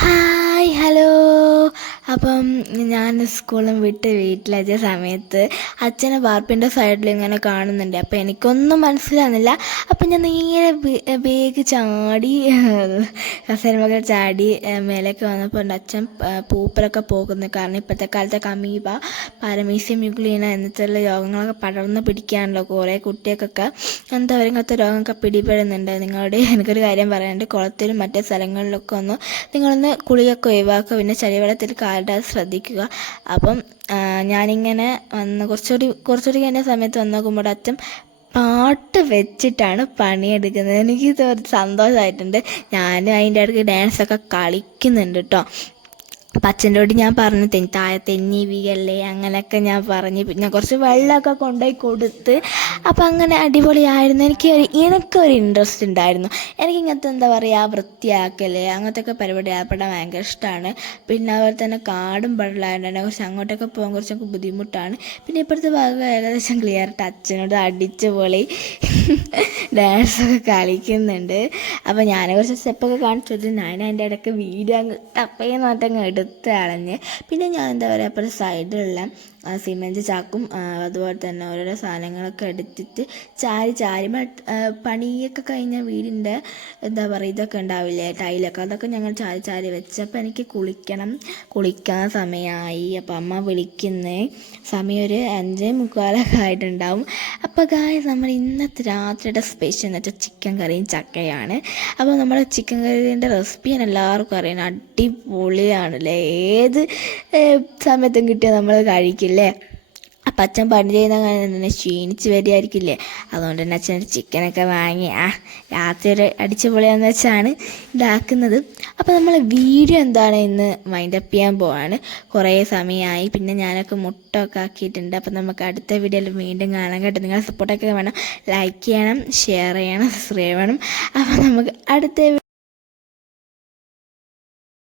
Hi hello. അപ്പം ഞാൻ സ്കൂളും വിട്ട് വീട്ടിലെത്തിയ സമയത്ത് അച്ഛനെ വാർപ്പിൻ്റെ സൈഡിൽ ഇങ്ങനെ കാണുന്നുണ്ട്. അപ്പം എനിക്കൊന്നും മനസ്സിലാകുന്നില്ല. അപ്പം ഞാൻ നേരെ വേഗം ചാടി കസേരമൊക്കെ ചാടി മേലേക്ക് വന്നപ്പോൾ എൻ്റെ അച്ഛൻ പൂപ്പലൊക്കെ പോകുന്നു. കാരണം ഇപ്പോഴത്തെ കാലത്തെ അമീബ, പാരമീസിയം യുഗ്ലീന എന്നിട്ടുള്ള രോഗങ്ങളൊക്കെ പടർന്ന് പിടിക്കാണല്ലോ. കുറേ കുട്ടികൾക്കൊക്കെ എന്താ പറയുക ഇങ്ങനത്തെ രോഗമൊക്കെ പിടിപെടുന്നുണ്ട്. നിങ്ങളുടെ എനിക്കൊരു കാര്യം പറയാനുണ്ട്. കുളത്തിലും മറ്റു സ്ഥലങ്ങളിലൊക്കെ നിങ്ങളൊന്ന് കുളിയൊക്കെ ഒഴിവാക്കുക. പിന്നെ ചളിവെള്ളത്തിൽ കാലിടാതെ ശ്രദ്ധിക്കുക. അപ്പം ഞാനിങ്ങനെ വന്ന് കുറച്ചുകൂടി കഴിഞ്ഞ സമയത്ത് വന്ന് നോക്കുമ്പോൾ അച്ഛൻ പാട്ട് വെച്ചിട്ടാണ് പണിയെടുക്കുന്നത്. എനിക്ക് സന്തോഷമായിട്ടുണ്ട്. ഞാനും അതിൻ്റെ ഇടയ്ക്ക് ഡാൻസൊക്കെ കളിക്കുന്നുണ്ട് കേട്ടോ. അപ്പം അച്ഛൻ്റെയോട് ഞാൻ പറഞ്ഞു താഴെ തെന്നി വീഴല്ലേ അങ്ങനെയൊക്കെ ഞാൻ പറഞ്ഞ്. പിന്നെ കുറച്ച് വെള്ളമൊക്കെ കൊണ്ടുപോയി കൊടുത്ത്. അപ്പം അങ്ങനെ അടിപൊളിയായിരുന്നു. എനിക്കൊരു ഇൻട്രസ്റ്റ് ഉണ്ടായിരുന്നു. എനിക്കിങ്ങനത്തെ എന്താ പറയുക വൃത്തിയാക്കൽ അങ്ങനത്തെയൊക്കെ പരിപാടി ഏർപ്പെടാൻ ഭയങ്കര ഇഷ്ടമാണ്. പിന്നെ അതുപോലെ തന്നെ കാടും പടലായതുകൊണ്ട് തന്നെ കുറച്ച് അങ്ങോട്ടൊക്കെ പോകാൻ കുറച്ചൊക്കെ ബുദ്ധിമുട്ടാണ്. പിന്നെ ഇപ്പോഴത്തെ ഭാഗം ഏകദേശം ക്ലിയറായിട്ട് അച്ഛനോട് അടിച്ച് പൊളി ഡാൻസൊക്കെ കളിക്കുന്നുണ്ട്. അപ്പോൾ ഞാൻ കുറച്ച് സ്റ്റെപ്പൊക്കെ കാണിച്ചു. ഞാൻ അതിൻ്റെ ഇടയ്ക്ക് വീഡിയോ അങ്ങ് ടപ്പേന്ന് പറഞ്ഞിട്ടങ്ങ് എടുത്ത് കളഞ്ഞ്. പിന്നെ ഞാൻ എന്താ പറയുക അപ്പോൾ സൈഡിലുള്ള സിമെൻറ്റ് ചാക്കും അതുപോലെ തന്നെ ഓരോരോ സാധനങ്ങളൊക്കെ എടുത്തിട്ട് ചാരി പണിയൊക്കെ കഴിഞ്ഞ വീടിൻ്റെ എന്താ പറയുക ഇതൊക്കെ ഉണ്ടാവില്ലേ ടൈലൊക്കെ, അതൊക്കെ ഞങ്ങൾ ചാരി വെച്ചപ്പോൾ എനിക്ക് കുളിക്കാൻ സമയമായി. അപ്പോൾ അമ്മ വിളിക്കുന്നേ സമയം ഒരു 5:45 ആയിട്ടുണ്ടാവും. അപ്പോൾ ഗായ്സ് നമ്മൾ ഇന്നത്തെ രാത്രിയുടെ സ്പെഷ്യൽ എന്ന് വെച്ചാൽ ചിക്കൻ കറിയും ചക്കയാണ്. അപ്പോൾ നമ്മുടെ ചിക്കൻ കറീൻ്റെ റെസിപ്പി ഞാൻ എല്ലാവർക്കും അറിയണം. അടിപൊളിയാണല്ലേ, ഏത് സമയത്തും കിട്ടിയാൽ നമ്മൾ കഴിക്കില്ലേ. അപ്പം അച്ഛൻ പണി ചെയ്യുന്ന തന്നെ ക്ഷീണിച്ച് വരികയായിരിക്കില്ലേ. അതുകൊണ്ട് തന്നെ അച്ഛൻ ചിക്കനൊക്കെ വാങ്ങി രാത്രി ഒരു അടിച്ചുപൊളിയാന്ന് വെച്ചാണ് ഇതാക്കുന്നത്. അപ്പോൾ നമ്മൾ വീഡിയോ എന്താണ് ഇന്ന് വൈൻഡപ്പ് ചെയ്യാൻ പോവാണ്. കുറേ സമയമായി. പിന്നെ ഞാനൊക്കെ മുട്ടൊക്കെ ആക്കിയിട്ടുണ്ട്. അപ്പം നമുക്ക് അടുത്ത വീഡിയോയിൽ വീണ്ടും കാണാൻ കേട്ടോ. നിങ്ങളുടെ സപ്പോർട്ടൊക്കെ വേണം. ലൈക്ക് ചെയ്യണം, ഷെയർ ചെയ്യണം, സബ്സ്ക്രൈബ് ചെയ്യണം. അപ്പോൾ നമുക്ക് അടുത്ത